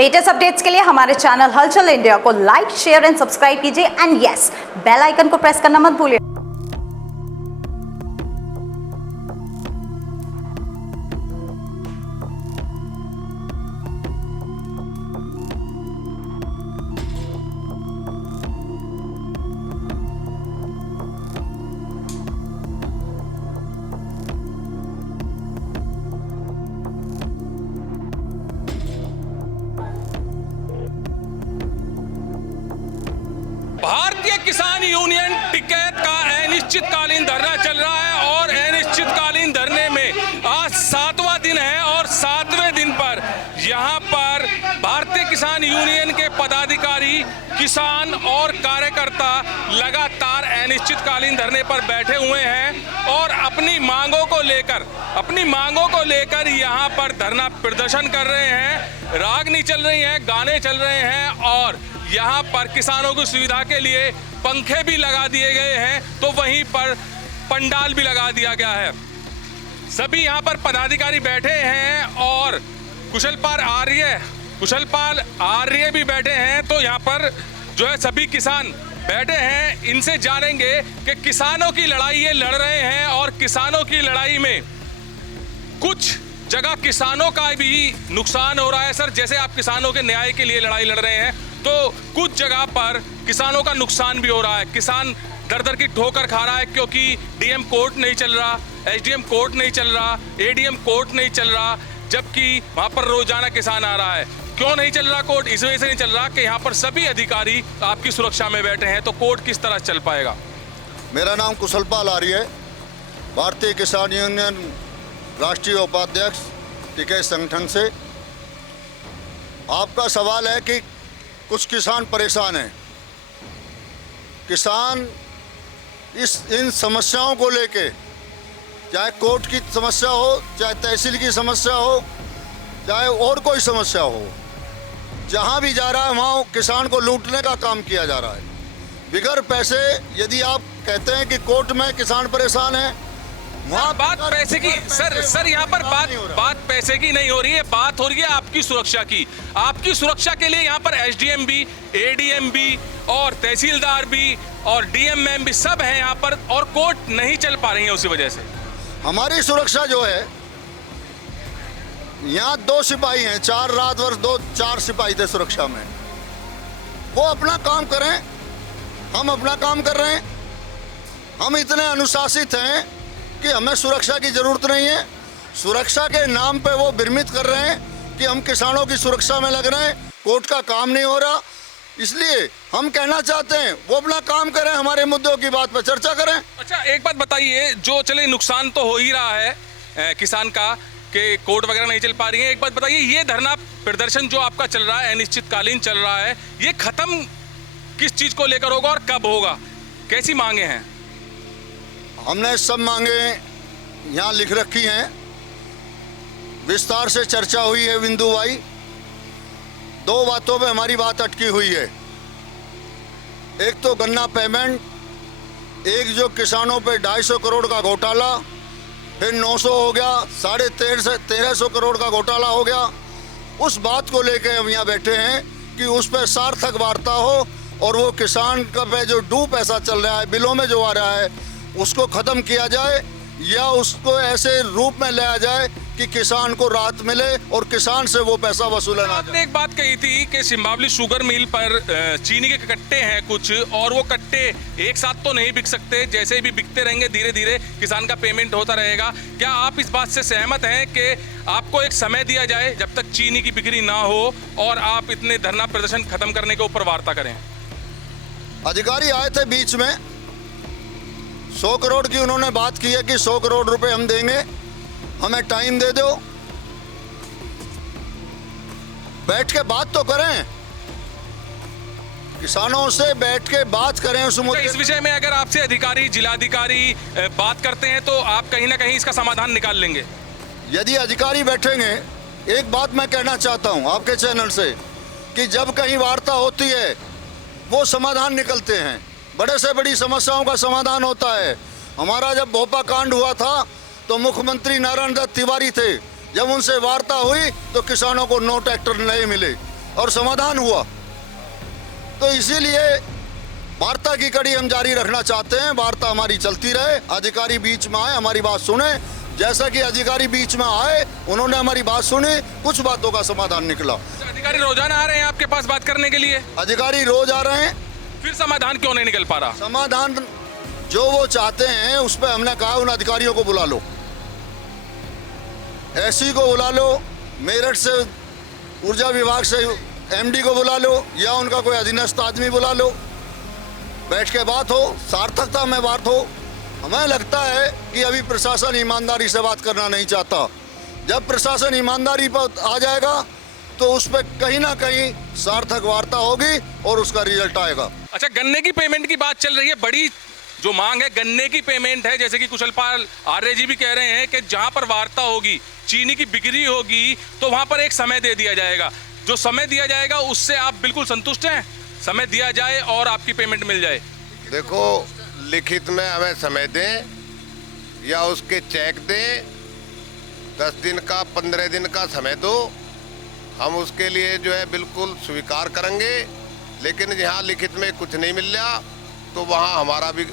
Latest updates के लिए हमारे चैनल हलचल इंडिया को लाइक, शेयर एंड सब्सक्राइब कीजिए एंड यस, बेल आइकन को प्रेस करना मत भूलिए। भारतीय किसान यूनियन टिकैत का अनिश्चितकालीन धरना चल रहा है और अनिश्चितकालीन धरने में आज 7वां दिन है और 7वें दिन पर यहां पर भारतीय किसान यूनियन के पदाधिकारी, किसान और कार्यकर्ता लगातार अनिश्चितकालीन धरने पर बैठे हुए हैं और अपनी मांगों को लेकर यहां पर धरना प्रदर्शन कर रहे हैं। रागनी चल रही हैं, गाने चल रहे हैं और यहाँ पर किसानों की सुविधा के लिए पंखे भी लगा दिए गए हैं, तो वहीं पर पंडाल भी लगा दिया गया है। सभी यहाँ पर पदाधिकारी बैठे हैं और कुशलपाल आर्य भी बैठे हैं। तो यहाँ पर जो है सभी किसान बैठे हैं, इनसे जानेंगे कि किसानों की लड़ाई ये लड़ रहे हैं और किसानों की लड़ाई में कुछ जगह किसानों का भी नुकसान हो रहा है। सर, जैसे आप किसानों के न्याय के लिए लड़ाई लड़ रहे हैं, तो कुछ जगह पर किसानों का नुकसान भी हो रहा है। किसान दर दर की ठोकर खा रहा है क्योंकि डीएम कोर्ट नहीं चल रहा, एसडीएम कोर्ट नहीं चल रहा, एडीएम कोर्ट नहीं चल रहा, जबकि वहाँ पर रोजाना किसान आ रहा है। क्यों नहीं चल रहा कोर्ट? इस वजह से नहीं चल रहा कि यहाँ पर सभी अधिकारी आपकी सुरक्षा में बैठे हैं, तो कोर्ट किस तरह चल पाएगा? मेरा नाम कुशलपाल आर्य है, भारतीय किसान यूनियन राष्ट्रीय उपाध्यक्ष टिकैत संगठन से। आपका सवाल है कि कुछ किसान परेशान हैं। किसान इन समस्याओं को लेके, चाहे कोर्ट की समस्या हो, चाहे तहसील की समस्या हो, चाहे और कोई समस्या हो, जहां भी जा रहा है वहां किसान को लूटने का काम किया जा रहा है बिगर पैसे। यदि आप कहते हैं कि कोर्ट में किसान परेशान है, वहाँ बात पैसे की सर यहाँ पर बात पैसे की नहीं हो रही है, बात हो रही है आपकी सुरक्षा की। आपकी सुरक्षा के लिए यहाँ पर एसडीएम भी, एडीएम भी और तहसीलदार भी और डीएमएम भी सब हैं यहाँ पर, और कोर्ट नहीं चल पा रही है उसी वजह से। हमारी सुरक्षा जो है, यहाँ 2 सिपाही हैं, 4 रात वर्ष 4 सिपाही थे सुरक्षा में। वो अपना काम करें, हम अपना काम कर रहे हैं। हम इतने अनुशासित हैं कि हमें सुरक्षा की जरूरत नहीं है। सुरक्षा के नाम पे वो भ्रमित कर रहे हैं कि हम किसानों की सुरक्षा में लग रहे हैं, कोर्ट का काम नहीं हो रहा। इसलिए हम कहना चाहते हैं वो अपना काम करें, हमारे मुद्दों की बात पर चर्चा करें। अच्छा, एक बात बताइए, जो चले नुकसान तो हो ही रहा है किसान का, कि कोर्ट वगैरह नहीं चल पा रही है। एक बात बताइए, ये धरना प्रदर्शन जो आपका चल रहा है, अनिश्चितकालीन चल रहा है, ये खत्म किस चीज को लेकर होगा और कब होगा? कैसी मांगे हैं? हमने सब मांगे यहाँ लिख रखी हैं, विस्तार से चर्चा हुई है बिंदु भाई। 2 बातों पे हमारी बात अटकी हुई है। एक तो गन्ना पेमेंट, एक जो किसानों पे 250 करोड़ का घोटाला, फिर 900 हो गया, 1350 करोड़ का घोटाला हो गया। उस बात को लेकर हम यहाँ बैठे हैं कि उस पर सार्थक वार्ता हो और वो किसान का पे जो डू पैसा चल रहा है, बिलों में जो आ रहा है, उसको ख़त्म किया जाए या उसको ऐसे रूप में लाया जाए कि किसान को राहत मिले और किसान से वो पैसा वसूला ना। आपने एक बात कही थी कि सिंबावली शुगर मिल पर चीनी के कट्टे हैं कुछ, और वो कट्टे एक साथ तो नहीं बिक सकते, जैसे भी बिकते रहेंगे धीरे धीरे किसान का पेमेंट होता रहेगा। क्या आप इस बात से सहमत हैं कि आपको एक समय दिया जाए जब तक चीनी की बिक्री ना हो और आप इतने धरना प्रदर्शन खत्म करने के ऊपर वार्ता करें? अधिकारी आए थे बीच में, 100 करोड़ की उन्होंने बात की है कि 100 करोड़ रुपए हम देंगे, हमें टाइम दे दो, बैठ के बात तो करें, किसानों से बैठ के बात करें उस मुद्दे। इस विषय में अगर आपसे अधिकारी, जिलाधिकारी बात करते हैं तो आप कहीं ना कहीं इसका समाधान निकाल लेंगे? यदि अधिकारी बैठेंगे, एक बात मैं कहना चाहता हूं आपके चैनल से कि जब कहीं वार्ता होती है वो समाधान निकलते हैं, बड़े से बड़ी समस्याओं का समाधान होता है। हमारा जब भोपा कांड हुआ था तो मुख्यमंत्री नारायण दत्त तिवारी थे, जब उनसे वार्ता हुई तो किसानों को 9 ट्रैक्टर नहीं मिले और समाधान हुआ। तो इसीलिए वार्ता की कड़ी हम जारी रखना चाहते हैं। वार्ता हमारी चलती रहे, अधिकारी बीच में आए, हमारी बात सुने। जैसा कि अधिकारी बीच में आए, उन्होंने हमारी बात सुनी, कुछ बातों का समाधान निकला। अधिकारी रोजाना आ रहे हैं आपके पास बात करने के लिए? अधिकारी रोज आ रहे हैं। फिर समाधान क्यों नहीं निकल पा रहा? समाधान जो वो चाहते हैं उस पर हमने कहा उन अधिकारियों को बुला लो, एससी को बुला लो, मेरठ से ऊर्जा विभाग से एमडी को बुला लो, या उनका कोई अधीनस्थ आदमी बुला लो, बैठ के बात हो, सार्थकता में बात हो। हमें लगता है कि अभी प्रशासन ईमानदारी से बात करना नहीं चाहता। जब प्रशासन ईमानदारी पर आ जाएगा तो उस पर कहीं ना कहीं सार्थक वार्ता होगी और उसका रिजल्ट आएगा। अच्छा, गन्ने की पेमेंट की बात चल रही है, बड़ी जो मांग है गन्ने की पेमेंट है। जैसे कि कुशलपाल आर्य जी भी कह रहे हैं कि जहां पर वार्ता होगी, चीनी की बिक्री होगी, तो वहां पर एक समय दे दिया जाएगा। जो समय दिया जाएगा उससे आप बिल्कुल संतुष्ट हैं? समय दिया जाए और आपकी पेमेंट मिल जाए? देखो, लिखित में हमें समय दें या उसके चेक दें, 10 दिन का 15 दिन का समय दो, हम उसके लिए जो है बिल्कुल स्वीकार करेंगे। लेकिन यहाँ लिखित में कुछ नहीं मिल रहा तो वहाँ हमारा भी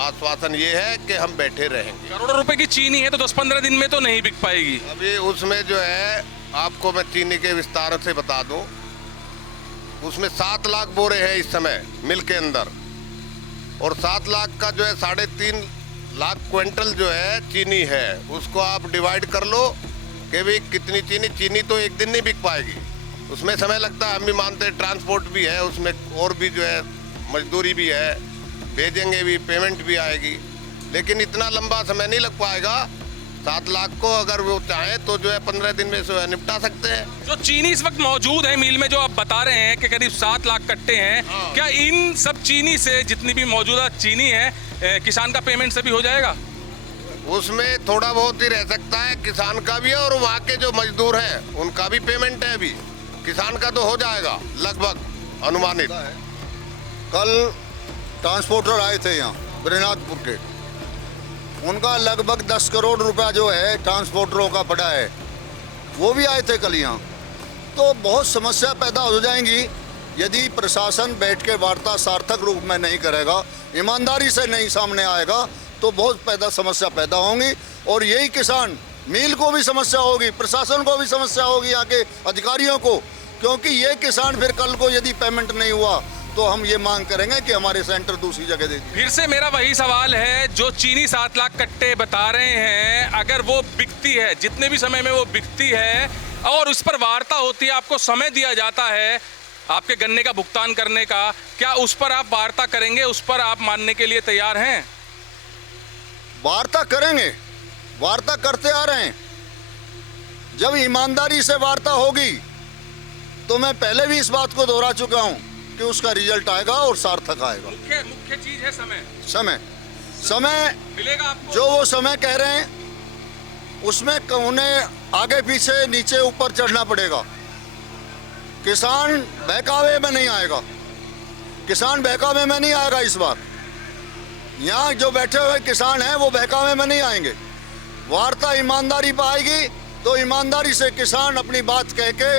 आश्वासन ये है कि हम बैठे रहेंगे। करोड़ों रुपए की चीनी है तो 10-15 दिन में तो नहीं बिक पाएगी। अभी उसमें जो है, आपको मैं चीनी के विस्तार से बता दूं, उसमें 7 लाख बोरे हैं इस समय मिल के अंदर, और 7 लाख का जो है 3.5 लाख क्विंटल जो है चीनी है। उसको आप डिवाइड कर लो कि भाई कितनी चीनी तो एक दिन नहीं बिक पाएगी, उसमें समय लगता है। हम भी मानते हैं, ट्रांसपोर्ट भी है उसमें, और भी जो है मजदूरी भी है, भेजेंगे भी, पेमेंट भी आएगी, लेकिन इतना लंबा समय नहीं लग पाएगा। 7 लाख को अगर वो चाहे तो जो है 15 दिन में से निपटा सकते हैं। जो चीनी इस वक्त मौजूद है मिल में, जो आप बता रहे हैं कि करीब 7 लाख कट्टे हैं, क्या इन सब चीनी से, जितनी भी मौजूदा चीनी है, किसान का पेमेंट से भी हो जाएगा? उसमें थोड़ा बहुत ही रह सकता है, किसान का भी है और वहाँ के जो मजदूर हैं उनका भी पेमेंट है। अभी किसान का तो हो जाएगा लगभग अनुमानित। कल ट्रांसपोर्टर आए थे यहाँ बृहनाथपुर के, उनका लगभग 10 करोड़ रुपया जो है ट्रांसपोर्टरों का पड़ा है, वो भी आए थे कल यहाँ। तो बहुत समस्या पैदा हो जाएंगी यदि प्रशासन बैठ के वार्ता सार्थक रूप में नहीं करेगा, ईमानदारी से नहीं सामने आएगा, तो बहुत समस्या पैदा होंगी। और यही किसान मिल को भी समस्या होगी, प्रशासन को भी समस्या होगी, यहाँ के अधिकारियों को, क्योंकि ये किसान फिर कल को यदि पेमेंट नहीं हुआ तो हम ये मांग करेंगे कि हमारे सेंटर दूसरी जगह दे। फिर से मेरा वही सवाल है, जो चीनी 7 लाख कट्टे बता रहे हैं, अगर वो बिकती है, जितने भी समय में वो बिकती है और उस पर वार्ता होती है, आपको समय दिया जाता है आपके गन्ने का भुगतान करने का, क्या उस पर आप वार्ता करेंगे? उस पर आप मानने के लिए तैयार हैं? वार्ता करेंगे, वार्ता करते आ रहे हैं। जब ईमानदारी से वार्ता होगी तो मैं पहले भी इस बात को दोहरा चुका हूं कि उसका रिजल्ट आएगा और सार्थक आएगा। मुख्य चीज है समय। समय मिलेगा आपको। जो वो समय कह रहे हैं उसमें उन्हें आगे पीछे नीचे ऊपर चढ़ना पड़ेगा। किसान बहकावे में नहीं आएगा, किसान बहकावे में नहीं आएगा इस बार। यहाँ जो बैठे हुए किसान हैं वो बहकावे में नहीं आएंगे। वार्ता ईमानदारी पर आएगी तो ईमानदारी से किसान अपनी बात कह के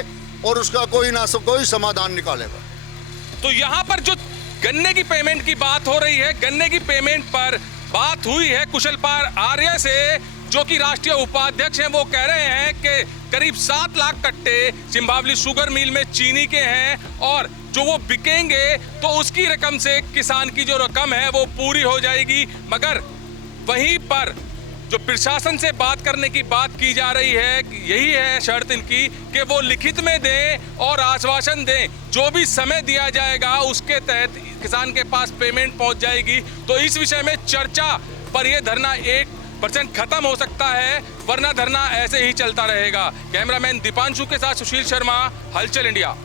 और उसका कोई समाधान निकालेगा। तो यहाँ पर जो गन्ने की पेमेंट की बात हो रही है, गन्ने की पेमेंट पर बात हुई है कुशलपाल आर्य से, जो कि राष्ट्रीय उपाध्यक्ष हैं। वो कह रहे हैं कि करीब 7 लाख कट्टे सिंभावली शुगर मिल में चीनी के हैं और जो वो बिकेंगे तो उसकी रकम से किसान की जो रकम है वो पूरी हो जाएगी। मगर वहीं पर जो प्रशासन से बात करने की बात की जा रही है, यही है शर्त इनकी कि वो लिखित में दें और आश्वासन दें, जो भी समय दिया जाएगा उसके तहत किसान के पास पेमेंट पहुंच जाएगी। तो इस विषय में चर्चा पर यह धरना 1% खत्म हो सकता है, वरना धरना ऐसे ही चलता रहेगा। कैमरामैन दीपांशु के साथ सुशील शर्मा, हलचल इंडिया।